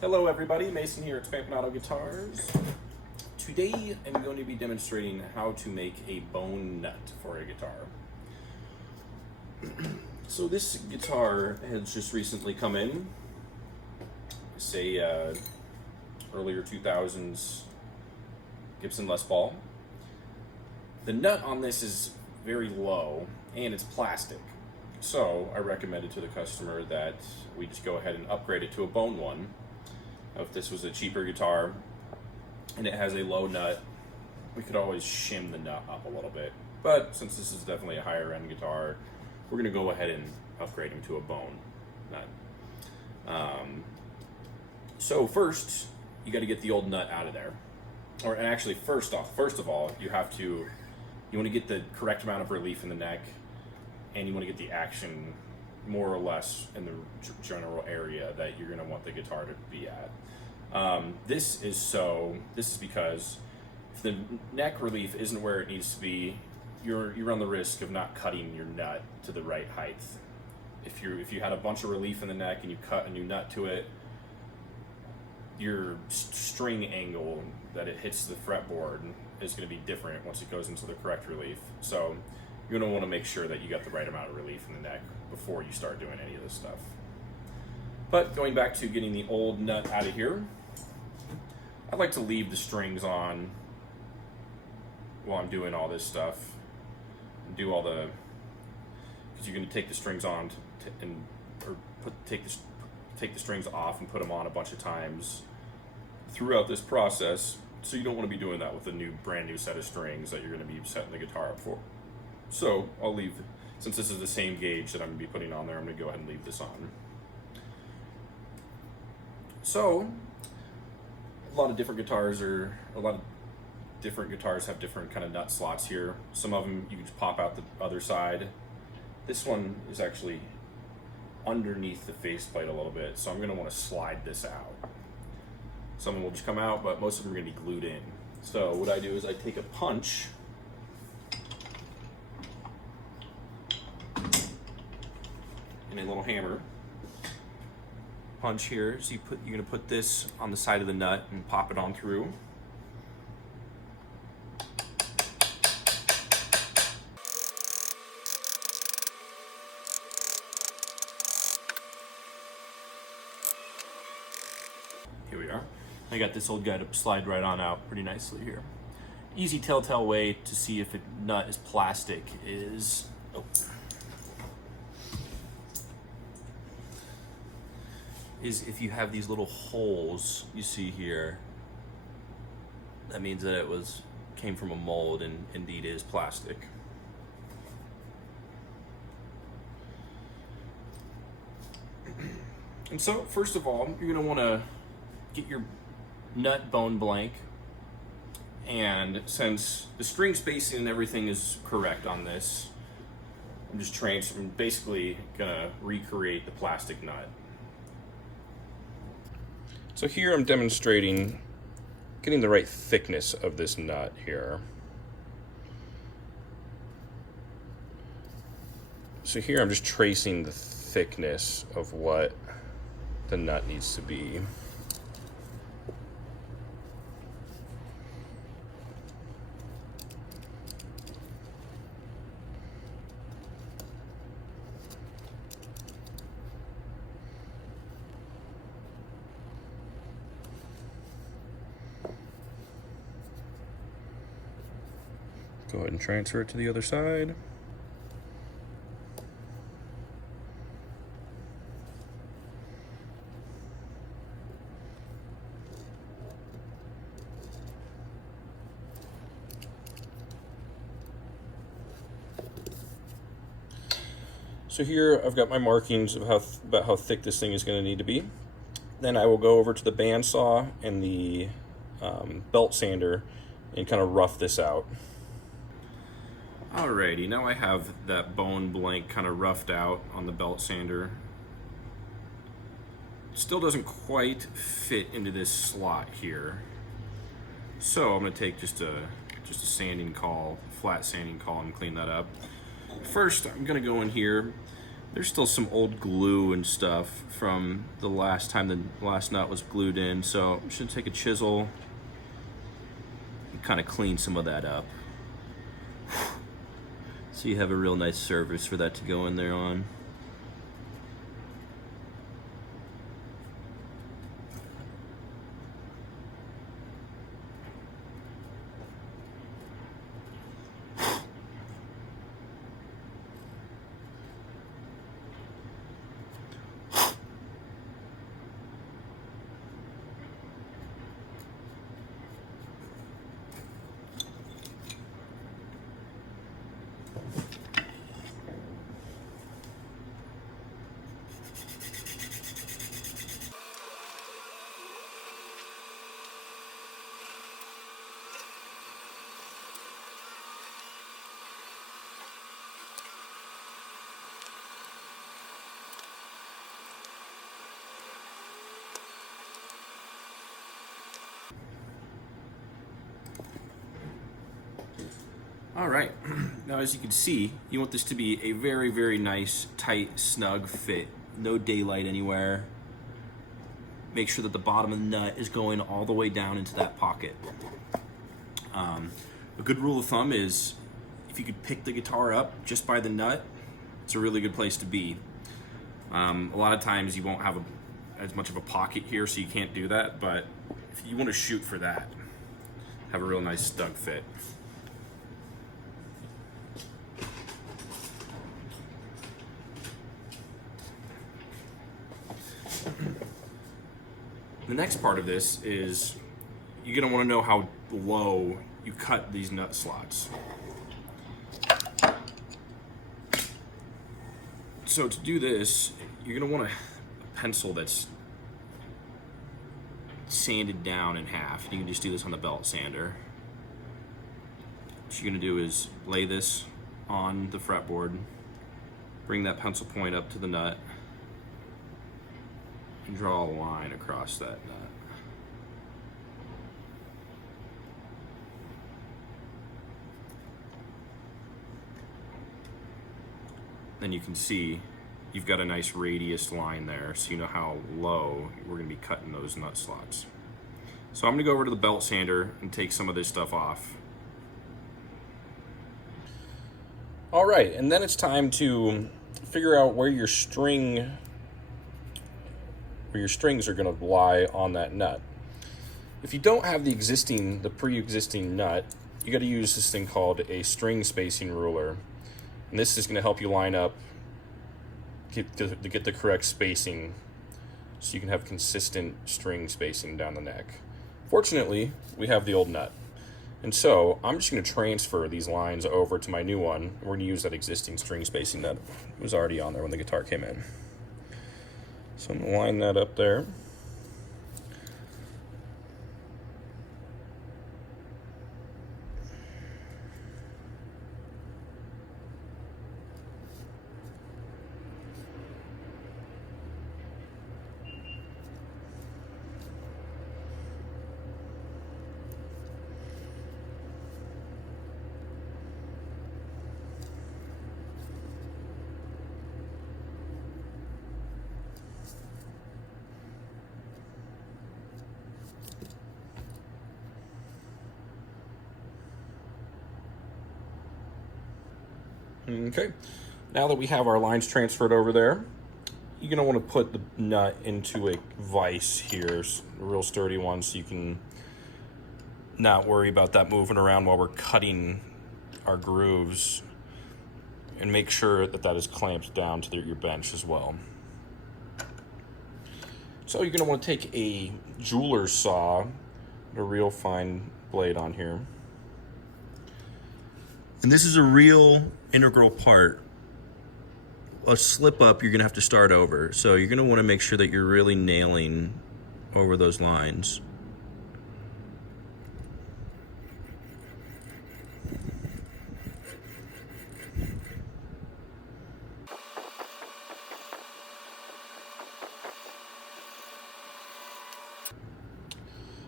Hello everybody, Mason here at Spampinato Guitars. Today I'm going to be demonstrating how to make a bone nut for a guitar. So this guitar has just recently come in. It's a earlier 2000s Gibson Les Paul. The nut on this is very low and it's plastic. So I recommended to the customer that we just go ahead and upgrade it to a bone one. If this was a cheaper guitar and it has a low nut, we could always shim the nut up a little bit. But since this is definitely a higher end guitar, we're gonna go ahead and upgrade him to a bone nut. So first, you gotta get the old nut out of there. And actually, first of all, you wanna get the correct amount of relief in the neck, and you wanna get the action more or less in the general area that you're gonna want the guitar to be at. This is because if the neck relief isn't where it needs to be, you run the risk of not cutting your nut to the right height. If you had a bunch of relief in the neck and you cut a new nut to it, your string angle that it hits the fretboard is going to be different once it goes into the correct relief. So you're going to want to make sure that you got the right amount of relief in the neck before you start doing any of this stuff. But going back to getting the old nut out of here, I like to leave the strings on while I'm doing all this stuff. And do all the, because you're going to take the strings on take the strings off and put them on a bunch of times throughout this process. So you don't want to be doing that with a brand new set of strings that you're going to be setting the guitar up for. So I'll leave, since this is the same gauge that I'm going to be putting on there, I'm going to go ahead and leave this on. So a lot of different guitars have different kind of nut slots here. Some of them you can just pop out the other side. This one is actually underneath the faceplate a little bit, so I'm going to want to slide this out. Some of them will just come out, but most of them are going to be glued in. So what I do is I take a punch and a little hammer. Punch here, so you're going to put this on the side of the nut and pop it on through. Here we are. I got this old guy to slide right on out pretty nicely here. Easy telltale way to see if a nut is plastic is if you have these little holes you see here. That means that it came from a mold and indeed is plastic. And so first of all, you're going to want to get your nut bone blank, and since the string spacing and everything is correct on this, I'm basically gonna recreate the plastic nut. So here I'm demonstrating getting the right thickness of this nut here. So here I'm just tracing the thickness of what the nut needs to be. Go ahead and transfer it to the other side. So here I've got my markings of about how thick this thing is going to need to be. Then I will go over to the bandsaw and the belt sander and kind of rough this out. Alrighty, now I have that bone blank kind of roughed out on the belt sander. Still doesn't quite fit into this slot here. So I'm going to take just a flat sanding call and clean that up. First, I'm going to go in here There's still some old glue and stuff from the last time the last nut was glued in, so I'm just gonna take a chisel and kind of clean some of that up. So you have a real nice surface for that to go in there on. All right, now as you can see, you want this to be a very, very nice, tight, snug fit. No daylight anywhere. Make sure that the bottom of the nut is going all the way down into that pocket. A good rule of thumb is if you could pick the guitar up just by the nut, it's a really good place to be. A lot of times you won't have as much of a pocket here, so you can't do that, but if you want to shoot for that, have a real nice snug fit. The next part of this is you're going to want to know how low you cut these nut slots. So to do this, you're going to want a pencil that's sanded down in half. You can just do this on the belt sander. What you're going to do is lay this on the fretboard, bring that pencil point up to the nut, and draw a line across that nut. Then you can see you've got a nice radius line there, so you know how low we're going to be cutting those nut slots. So I'm going to go over to the belt sander and take some of this stuff off. All right, and then it's time to figure out where your strings are going to lie on that nut. If you don't have the pre-existing nut, you got to use this thing called a string spacing ruler, and this is going to help you line up to get the correct spacing, so you can have consistent string spacing down the neck. Fortunately, we have the old nut, and so I'm just going to transfer these lines over to my new one. We're going to use that existing string spacing that was already on there when the guitar came in. So I'm going to line that up there. Okay, now that we have our lines transferred over there, you're going to want to put the nut into a vise here, a real sturdy one, so you can not worry about that moving around while we're cutting our grooves, and make sure that that is clamped down to your bench as well. So you're going to want to take a jeweler's saw, a real fine blade on here. And this is a real integral part. A slip up, you're gonna have to start over. So you're gonna wanna make sure that you're really nailing over those lines.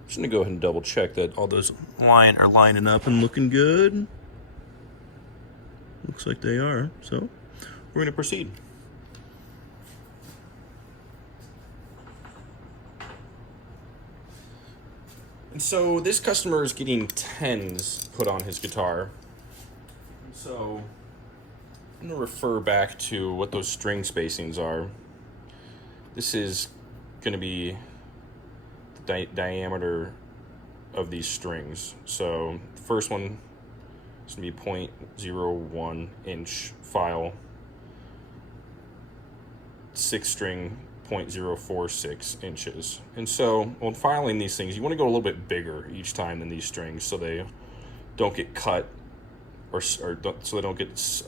I'm just gonna go ahead and double check that all those are lining up and looking good. Looks like they are, so we're going to proceed. And so this customer is getting 10s put on his guitar. So I'm going to refer back to what those string spacings are. This is going to be the diameter of these strings. So the first one is going to be 0.01 inch file, 6 string 0.046 inches. And so when filing these things, you want to go a little bit bigger each time than these strings so they don't get cut or so they don't get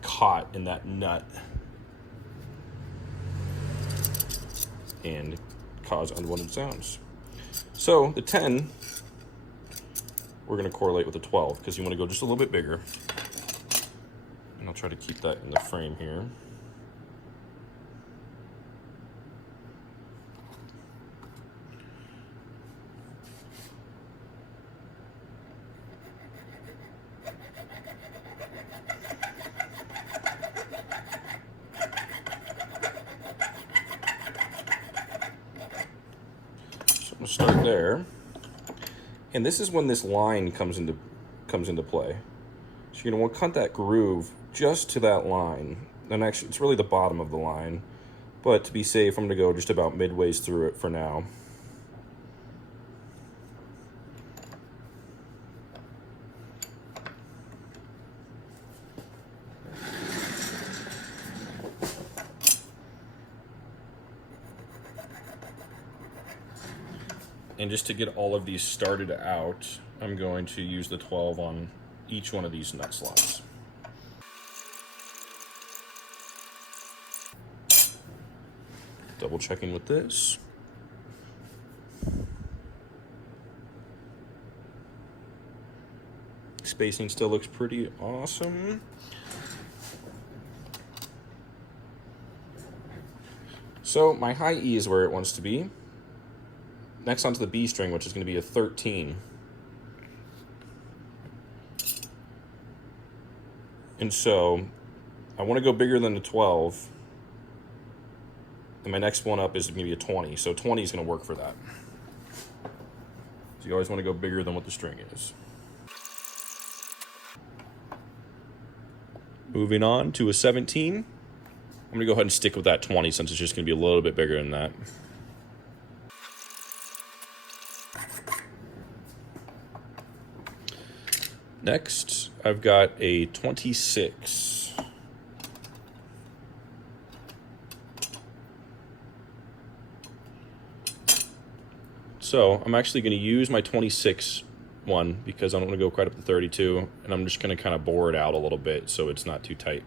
caught in that nut and cause unwanted sounds. So the 10, we're going to correlate with the 12 because you want to go just a little bit bigger. And I'll try to keep that in the frame here. I'm gonna start there, and this is when this line comes into play. So you're gonna want to cut that groove just to that line, and actually it's really the bottom of the line, but to be safe I'm gonna go just about midways through it for now. And just to get all of these started out, I'm going to use the 12 on each one of these nut slots. Double checking with this. Spacing still looks pretty awesome. So my high E is where it wants to be. Next onto the B string, which is going to be a 13. And so I want to go bigger than the 12. And my next one up is going to be a 20. So 20 is going to work for that. So you always want to go bigger than what the string is. Moving on to a 17. I'm going to go ahead and stick with that 20 since it's just going to be a little bit bigger than that. Next, I've got a 26. So I'm actually going to use my 26 one because I don't want to go quite up to 32, and I'm just going to kind of bore it out a little bit so it's not too tight.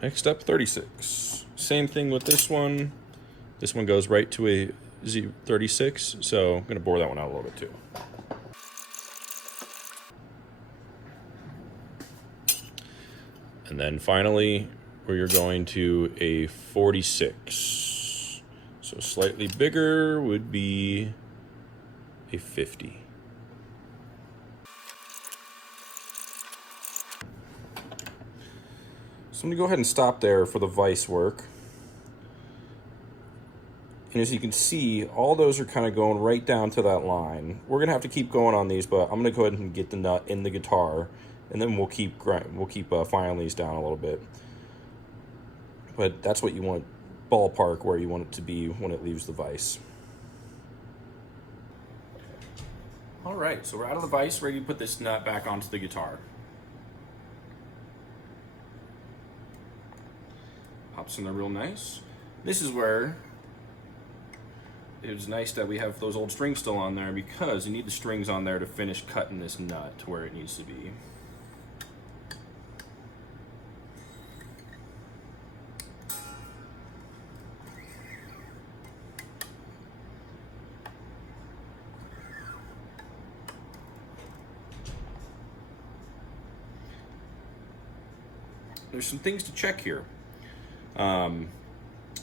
Next up, 36. Same thing with this one. This one goes right to a 36, so I'm going to bore that one out a little bit too. And then finally, we're going to a 46. So slightly bigger would be a 50. So I'm going to go ahead and stop there for the vise work. And as you can see, all those are kind of going right down to that line. We're going to have to keep going on these, but I'm going to go ahead and get the nut in the guitar, and then we'll keep filing these down a little bit. But that's what you want, ballpark where you want it to be when it leaves the vise. All right, so we're out of the vise, ready to put this nut back onto the guitar. Pops in there real nice. This is where it's nice that we have those old strings still on there because you need the strings on there to finish cutting this nut to where it needs to be. There's some things to check here.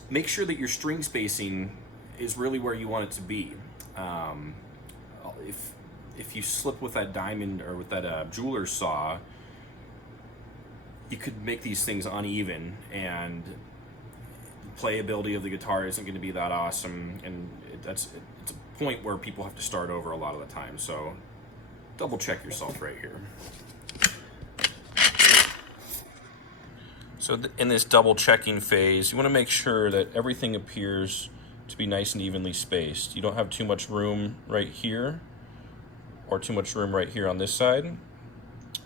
Make sure that your string spacing is really where you want it to be. If you slip with that diamond or with that jeweler's saw, you could make these things uneven, and playability of the guitar isn't going to be that awesome, and it's a point where people have to start over a lot of the time. So double check yourself right here. So in this double checking phase, you want to make sure that everything appears to be nice and evenly spaced. You don't have too much room right here or too much room right here on this side.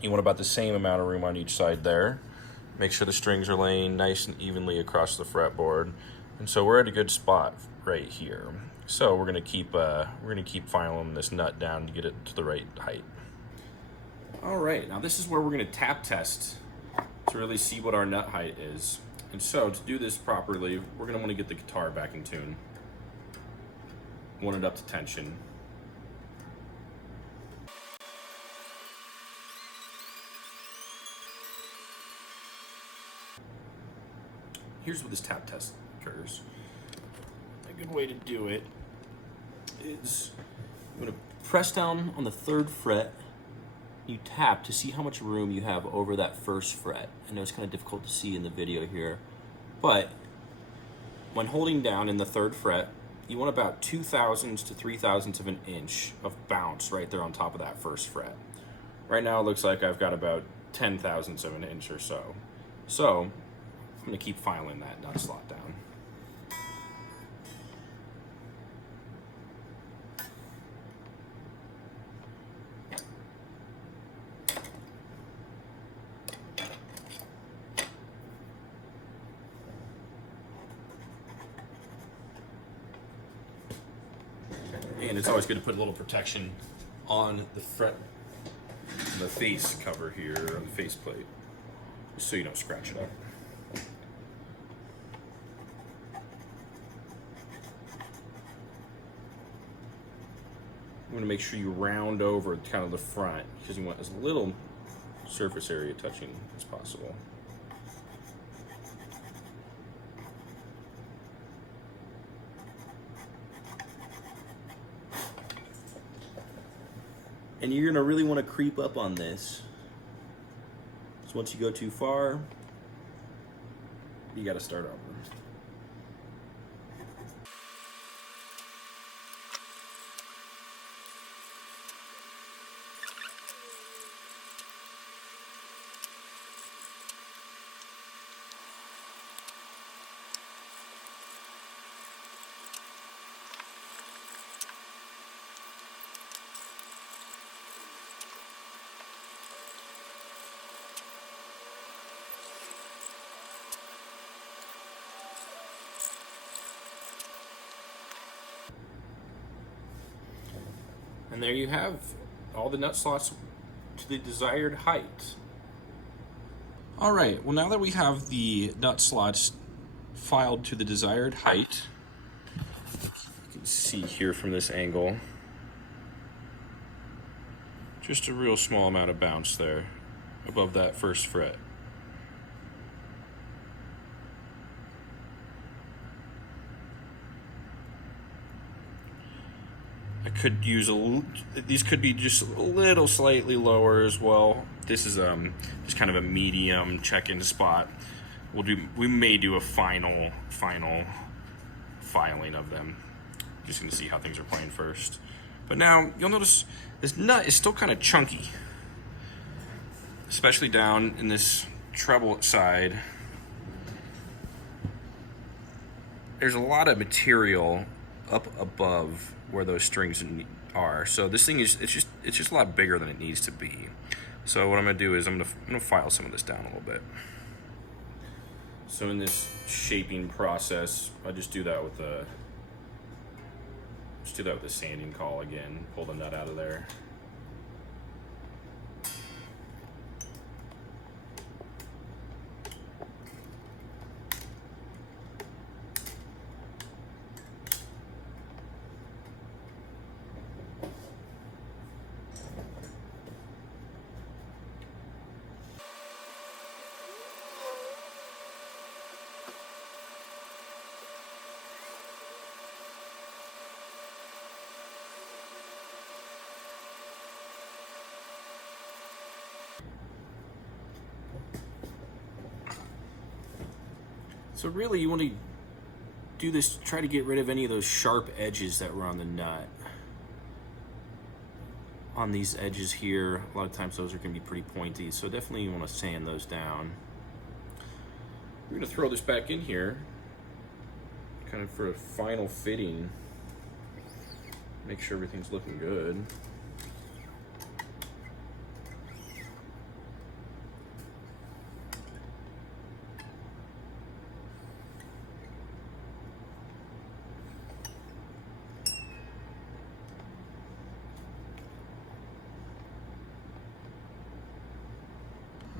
You want about the same amount of room on each side there. Make sure the strings are laying nice and evenly across the fretboard. And so we're at a good spot right here. So we're gonna keep filing this nut down to get it to the right height. All right, now this is where we're gonna tap test to really see what our nut height is. And so to do this properly, we're gonna wanna get the guitar back in tune. Want it up to tension. Here's what this tap test occurs. A good way to do it is I'm gonna press down on the 3rd fret. You tap to see how much room you have over that 1st fret. I know it's kind of difficult to see in the video here, but when holding down in the 3rd fret, you want about 2/1000 to 3/1000 of an inch of bounce right there on top of that 1st fret. Right now it looks like I've got about 10/1000 of an inch or so. So I'm gonna keep filing that nut slot down. And it's always good to put a little protection on the fret, the face cover here, on the face plate, so you don't scratch it up. You want to make sure you round over kind of the front because you want as little surface area touching as possible. And you're gonna really want to creep up on this. So once you go too far, you gotta start over. And there you have all the nut slots to the desired height. All right, well now that we have the nut slots filed to the desired height, you can see here from this angle, just a real small amount of bounce there above that 1st fret. I could use these could be just a little slightly lower as well. This is just kind of a medium check-in spot. We may do a final filing of them. Just gonna see how things are playing first. But now you'll notice this nut is still kind of chunky, especially down in this treble side. There's a lot of material up above where those strings are. So this thing is, it's just a lot bigger than it needs to be. So what I'm gonna do is I'm gonna file some of this down a little bit. So in this shaping process, I just do that with the sanding caul again. Pull the nut out of there. So really you want to do this, try to get rid of any of those sharp edges that were on the nut. On these edges here, a lot of times those are going to be pretty pointy, so definitely you want to sand those down. We're going to throw this back in here, kind of for a final fitting. Make sure everything's looking good.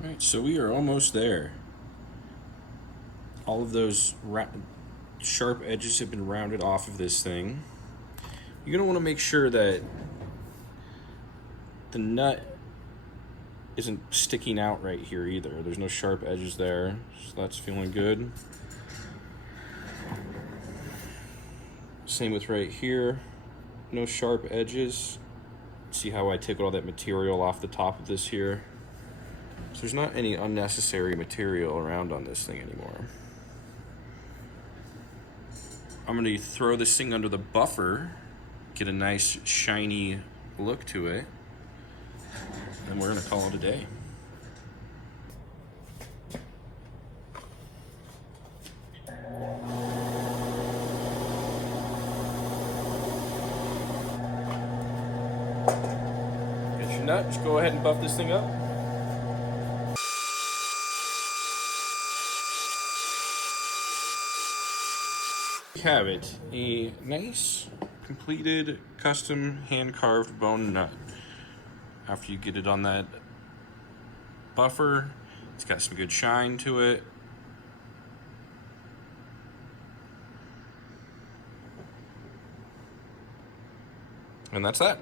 All right, so we are almost there. All of those sharp edges have been rounded off of this thing. You're going to want to make sure that the nut isn't sticking out right here either. There's no sharp edges there, so that's feeling good. Same with right here, no sharp edges. See how I took all that material off the top of this here? So there's not any unnecessary material around on this thing anymore. I'm going to throw this thing under the buffer, get a nice shiny look to it, and we're going to call it a day. Get your nut, just go ahead and buff this thing up. Have it, a nice completed custom hand-carved bone nut. After you get it on that buffer, it's got some good shine to it. And that's that.